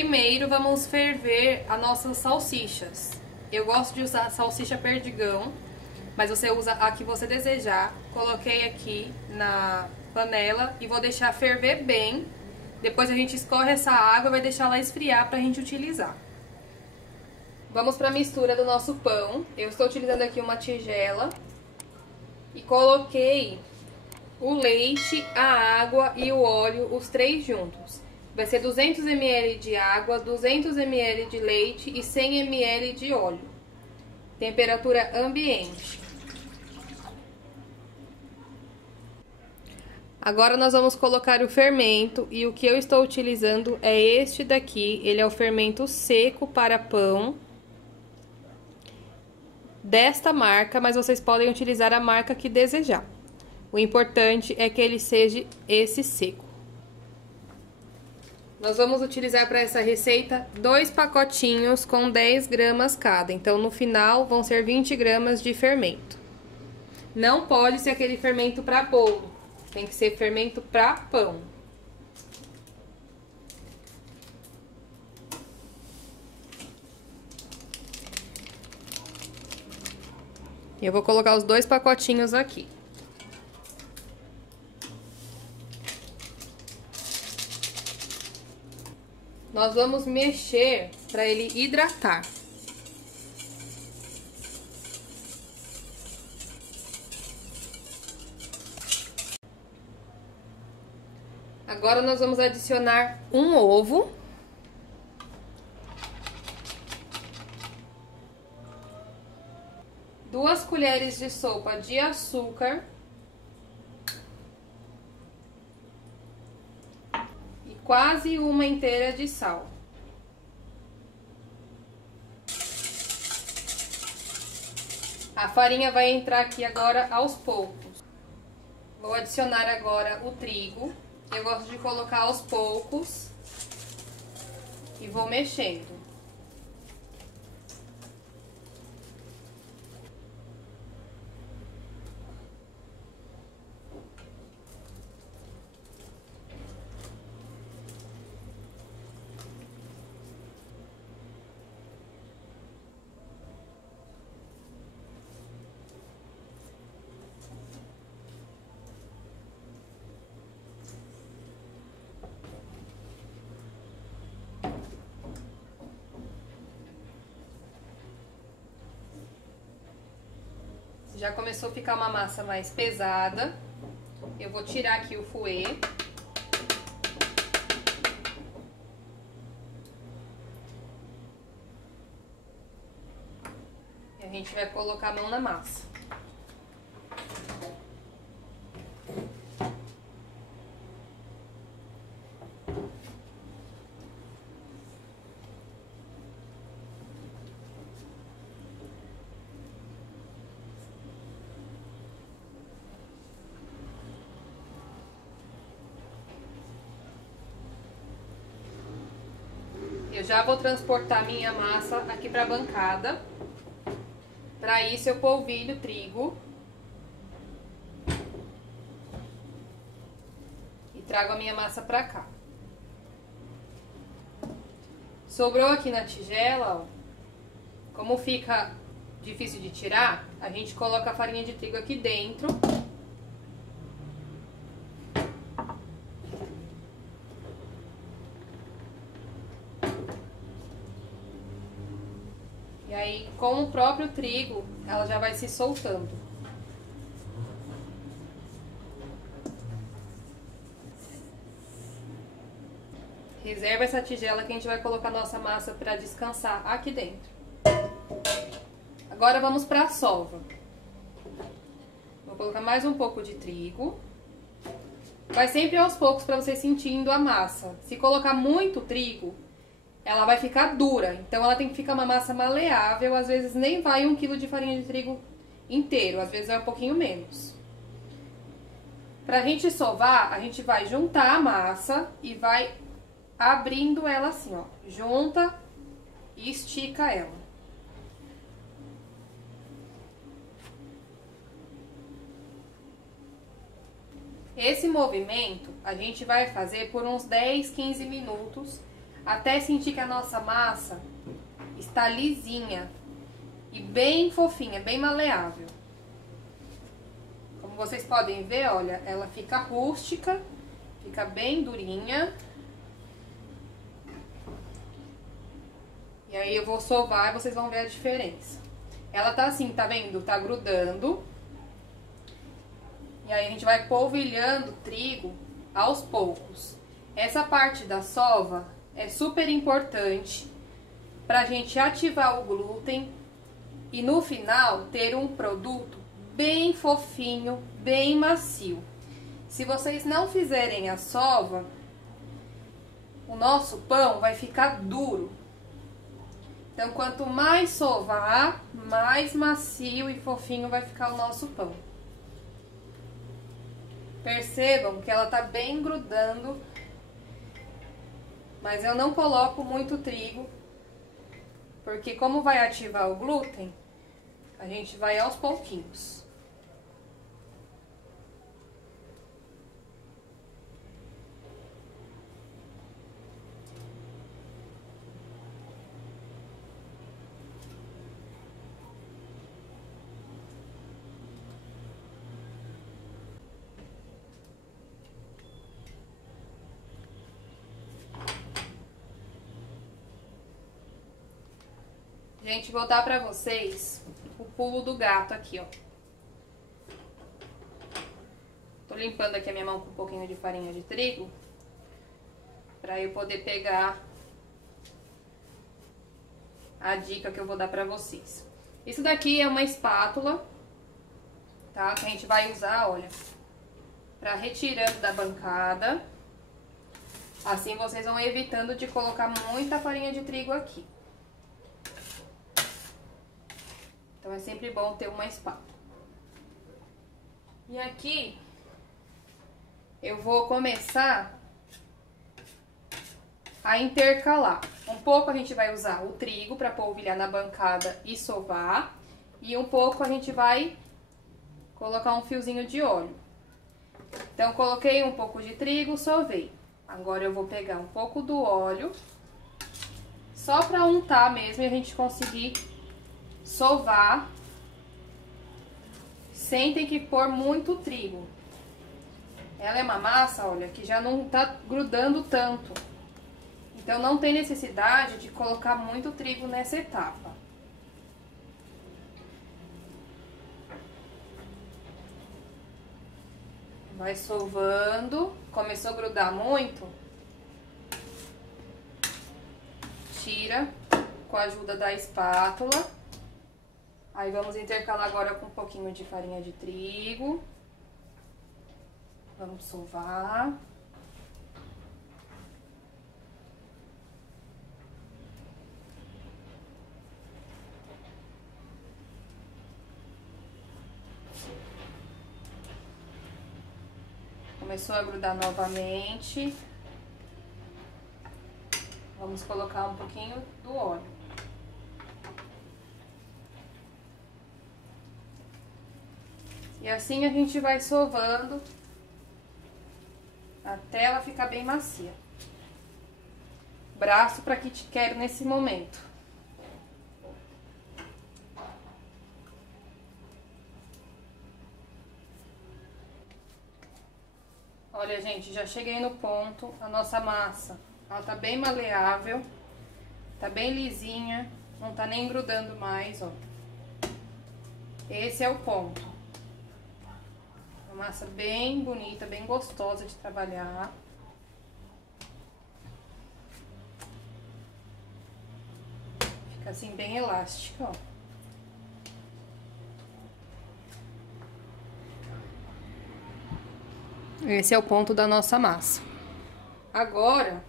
Primeiro, vamos ferver as nossas salsichas. Eu gosto de usar salsicha perdigão, mas você usa a que você desejar. Coloquei aqui na panela e vou deixar ferver bem. Depois a gente escorre essa água e vai deixar ela esfriar pra gente utilizar. Vamos pra mistura do nosso pão. Eu estou utilizando aqui uma tigela e coloquei o leite, a água e o óleo, os três juntos. Vai ser 200 ml de água, 200 ml de leite e 100 ml de óleo. Temperatura ambiente. Agora nós vamos colocar o fermento e o que eu estou utilizando é este daqui. Ele é o fermento seco para pão. Desta marca, mas vocês podem utilizar a marca que desejar. O importante é que ele seja esse seco. Nós vamos utilizar para essa receita 2 pacotinhos com 10 gramas cada. Então, no final, vão ser 20 gramas de fermento. Não pode ser aquele fermento para bolo. Tem que ser fermento para pão. Eu vou colocar os 2 pacotinhos aqui. Nós vamos mexer para ele hidratar. Agora nós vamos adicionar um ovo. Duas colheres de sopa de açúcar. Quase uma inteira de sal. A farinha vai entrar aqui agora aos poucos. Vou adicionar agora o trigo. Eu gosto de colocar aos poucos. E vou mexendo. Já começou a ficar uma massa mais pesada. Eu vou tirar aqui o fouet. E a gente vai colocar a mão na massa. Eu já vou transportar minha massa aqui para a bancada. Para isso eu polvilho o trigo. E trago a minha massa para cá. Sobrou aqui na tigela, ó. Como fica difícil de tirar, a gente coloca a farinha de trigo aqui dentro. E aí, com o próprio trigo, ela já vai se soltando. Reserva essa tigela que a gente vai colocar nossa massa para descansar aqui dentro. Agora vamos para a sova. Vou colocar mais um pouco de trigo. Vai sempre aos poucos para você sentindo a massa. Se colocar muito trigo, ela vai ficar dura, então ela tem que ficar uma massa maleável, às vezes nem vai 1 kg de farinha de trigo inteiro, às vezes vai um pouquinho menos. Pra gente sovar, a gente vai juntar a massa e vai abrindo ela assim, ó, junta e estica ela. Esse movimento a gente vai fazer por uns 10, 15 minutos, até sentir que a nossa massa está lisinha e bem fofinha, bem maleável. Como vocês podem ver, olha, ela fica rústica, fica bem durinha. E aí eu vou sovar e vocês vão ver a diferença. Ela tá assim, tá vendo? Tá grudando. E aí a gente vai polvilhando o trigo aos poucos. Essa parte da sova é super importante pra gente ativar o glúten e no final ter um produto bem fofinho, bem macio. Se vocês não fizerem a sova, o nosso pão vai ficar duro. Então, quanto mais sovar, mais macio e fofinho vai ficar o nosso pão. Percebam que ela tá bem grudando, mas eu não coloco muito trigo, porque como vai ativar o glúten, a gente vai aos pouquinhos. Gente, vou dar pra vocês o pulo do gato aqui, ó. Tô limpando aqui a minha mão com um pouquinho de farinha de trigo, pra eu poder pegar a dica que eu vou dar pra vocês. Isso daqui é uma espátula, tá? Que a gente vai usar, olha, pra retirando da bancada. Assim vocês vão evitando de colocar muita farinha de trigo aqui. Então, é sempre bom ter uma espátula. E aqui, eu vou começar a intercalar. Um pouco a gente vai usar o trigo para polvilhar na bancada e sovar. E um pouco a gente vai colocar um fiozinho de óleo. Então, coloquei um pouco de trigo, sovei. Agora, eu vou pegar um pouco do óleo, só para untar mesmo e a gente conseguir sovar, sem ter que pôr muito trigo. Ela é uma massa, olha, que já não tá grudando tanto. Então, não tem necessidade de colocar muito trigo nessa etapa. Vai sovando. Começou a grudar muito, tira com a ajuda da espátula. Aí vamos intercalar agora com um pouquinho de farinha de trigo. Vamos sovar. Começou a grudar novamente. Vamos colocar um pouquinho do óleo. E assim a gente vai sovando até ela ficar bem macia. Braço para que te quero nesse momento. Olha, gente, já cheguei no ponto. A nossa massa, ela tá bem maleável, tá bem lisinha, não tá nem grudando mais, ó. Esse é o ponto. Uma massa bem bonita, bem gostosa de trabalhar. Fica assim bem elástica, ó. Esse é o ponto da nossa massa. Agora,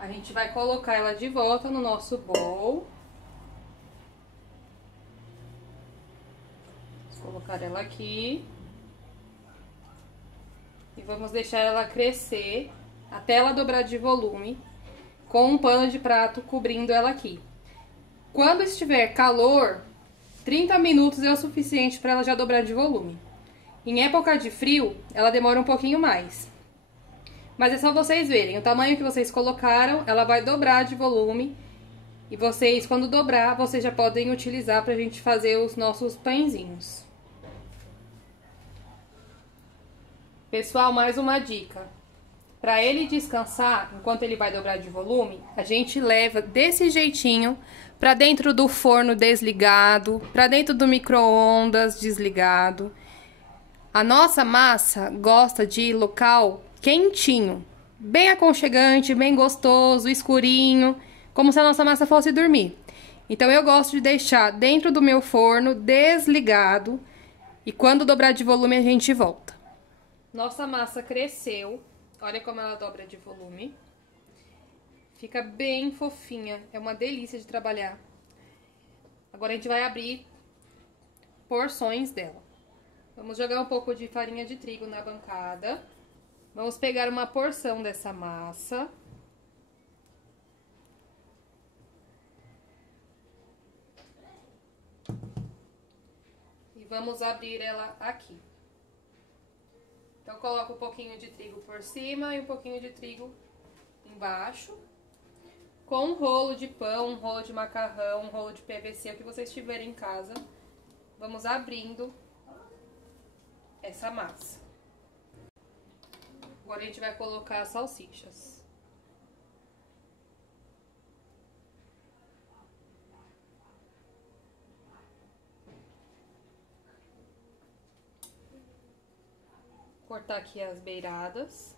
a gente vai colocar ela de volta no nosso bowl. Vou colocar ela aqui. E vamos deixar ela crescer até ela dobrar de volume, com um pano de prato cobrindo ela aqui. Quando estiver calor, 30 minutos é o suficiente para ela já dobrar de volume. Em época de frio, ela demora um pouquinho mais. Mas é só vocês verem, o tamanho que vocês colocaram, ela vai dobrar de volume. E vocês, quando dobrar, vocês já podem utilizar pra gente fazer os nossos pãezinhos. Pessoal, mais uma dica. Pra ele descansar, enquanto ele vai dobrar de volume, a gente leva desse jeitinho pra dentro do forno desligado, pra dentro do micro-ondas desligado. A nossa massa gosta de local quentinho, bem aconchegante, bem gostoso, escurinho, como se a nossa massa fosse dormir. Então eu gosto de deixar dentro do meu forno desligado e quando dobrar de volume a gente volta. Nossa massa cresceu, olha como ela dobra de volume. Fica bem fofinha, é uma delícia de trabalhar. Agora a gente vai abrir porções dela. Vamos jogar um pouco de farinha de trigo na bancada. Vamos pegar uma porção dessa massa. E vamos abrir ela aqui. Então, coloco um pouquinho de trigo por cima e um pouquinho de trigo embaixo. Com um rolo de pão, um rolo de macarrão, um rolo de PVC, o que vocês tiverem em casa. Vamos abrindo essa massa. Agora a gente vai colocar as salsichas. Cortar aqui as beiradas.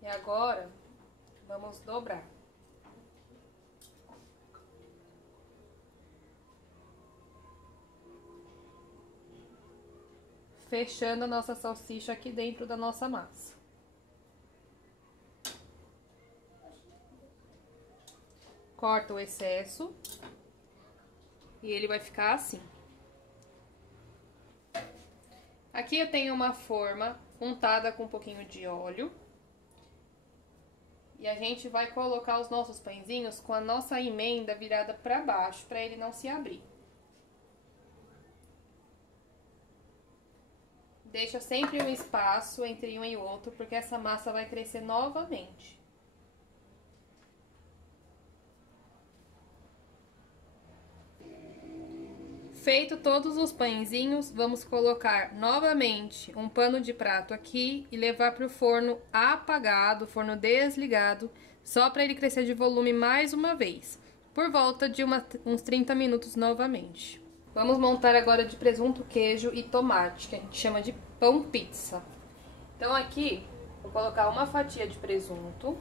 E agora, vamos dobrar. Fechando a nossa salsicha aqui dentro da nossa massa. Corta o excesso. E ele vai ficar assim. Aqui eu tenho uma forma untada com um pouquinho de óleo. E a gente vai colocar os nossos pãezinhos com a nossa emenda virada para baixo, para ele não se abrir. Deixa sempre um espaço entre um e outro, porque essa massa vai crescer novamente. Feito todos os pãezinhos, vamos colocar novamente um pano de prato aqui e levar para o forno apagado, forno desligado, só para ele crescer de volume mais uma vez, por volta de uns 30 minutos novamente. Vamos montar agora de presunto, queijo e tomate, que a gente chama de pão pizza. Então aqui, vou colocar uma fatia de presunto.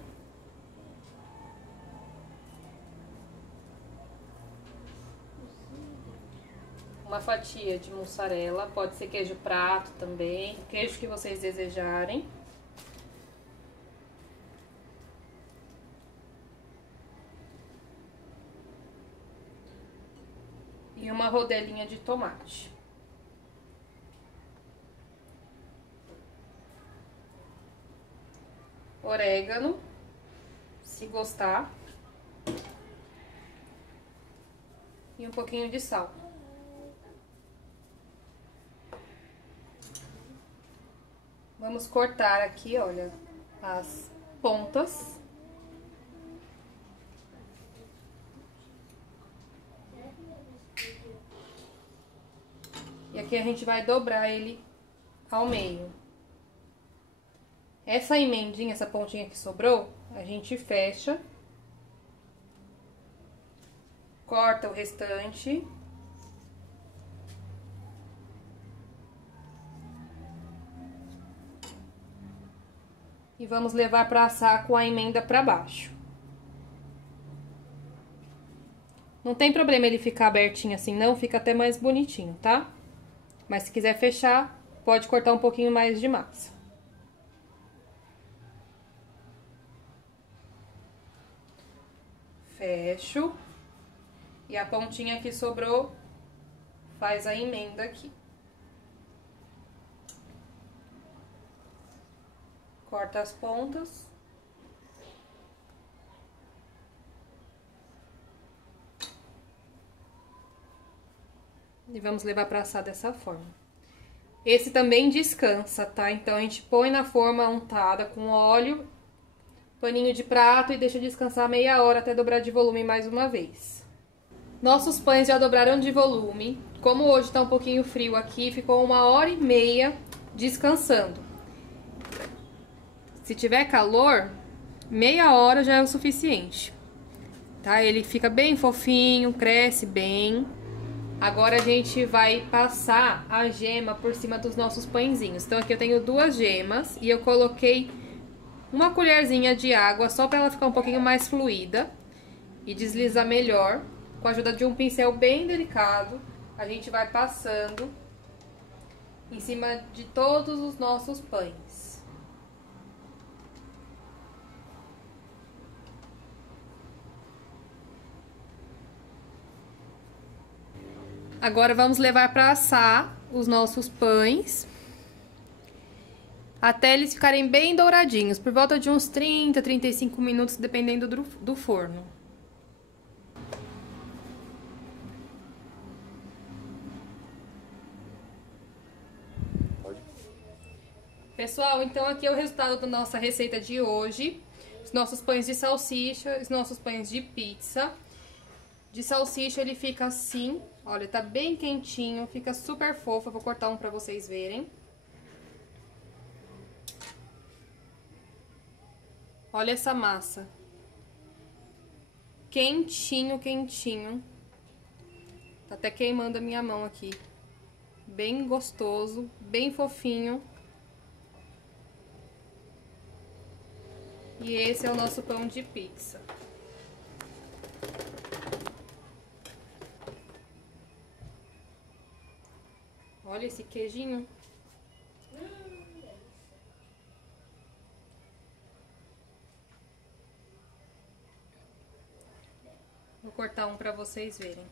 Uma fatia de mussarela, pode ser queijo prato também, queijo que vocês desejarem. E uma rodelinha de tomate. Orégano, se gostar. E um pouquinho de sal. Vamos cortar aqui, olha, as pontas. E aqui a gente vai dobrar ele ao meio. Essa emendinha, essa pontinha que sobrou, a gente fecha. Corta o restante. E vamos levar para assar com a emenda para baixo. Não tem problema ele ficar abertinho assim não, fica até mais bonitinho, tá? Mas se quiser fechar, pode cortar um pouquinho mais de massa. Fecho. E a pontinha que sobrou, faz a emenda aqui. Corta as pontas. E vamos levar pra assar dessa forma. Esse também descansa, tá? Então, a gente põe na forma untada com óleo, paninho de prato e deixa descansar meia hora até dobrar de volume mais uma vez. Nossos pães já dobraram de volume. Como hoje tá um pouquinho frio aqui, ficou 1h30 descansando. Se tiver calor, meia hora já é o suficiente, tá? Ele fica bem fofinho, cresce bem. Agora a gente vai passar a gema por cima dos nossos pãezinhos. Então aqui eu tenho 2 gemas e eu coloquei uma colherzinha de água só para ela ficar um pouquinho mais fluida e deslizar melhor. Com a ajuda de um pincel bem delicado, a gente vai passando em cima de todos os nossos pães. Agora vamos levar para assar os nossos pães até eles ficarem bem douradinhos, por volta de uns 30, 35 minutos, dependendo do forno. Pessoal, então aqui é o resultado da nossa receita de hoje. Os nossos pães de salsicha, os nossos pães de pizza. De salsicha ele fica assim, olha, tá bem quentinho, fica super fofo. Eu vou cortar um pra vocês verem. Olha essa massa. Quentinho, quentinho. Tá até queimando a minha mão aqui. Bem gostoso, bem fofinho. E esse é o nosso pão de pizza. Olha esse queijinho. Vou cortar um pra vocês verem.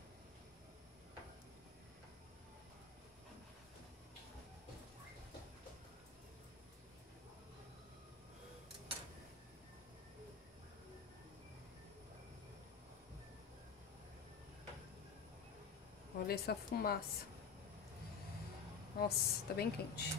Olha essa fumaça. Nossa, tá bem quente.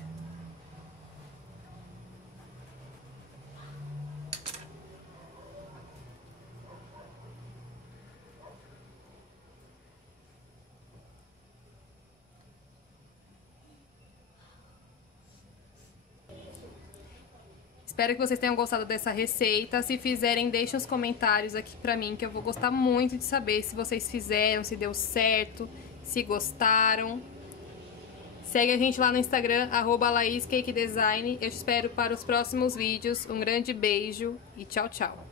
Espero que vocês tenham gostado dessa receita. Se fizerem, deixem os comentários aqui pra mim, que eu vou gostar muito de saber se vocês fizeram, se deu certo, se gostaram. Segue a gente lá no Instagram, @LaísCakeDesign. Eu te espero para os próximos vídeos. Um grande beijo e tchau, tchau!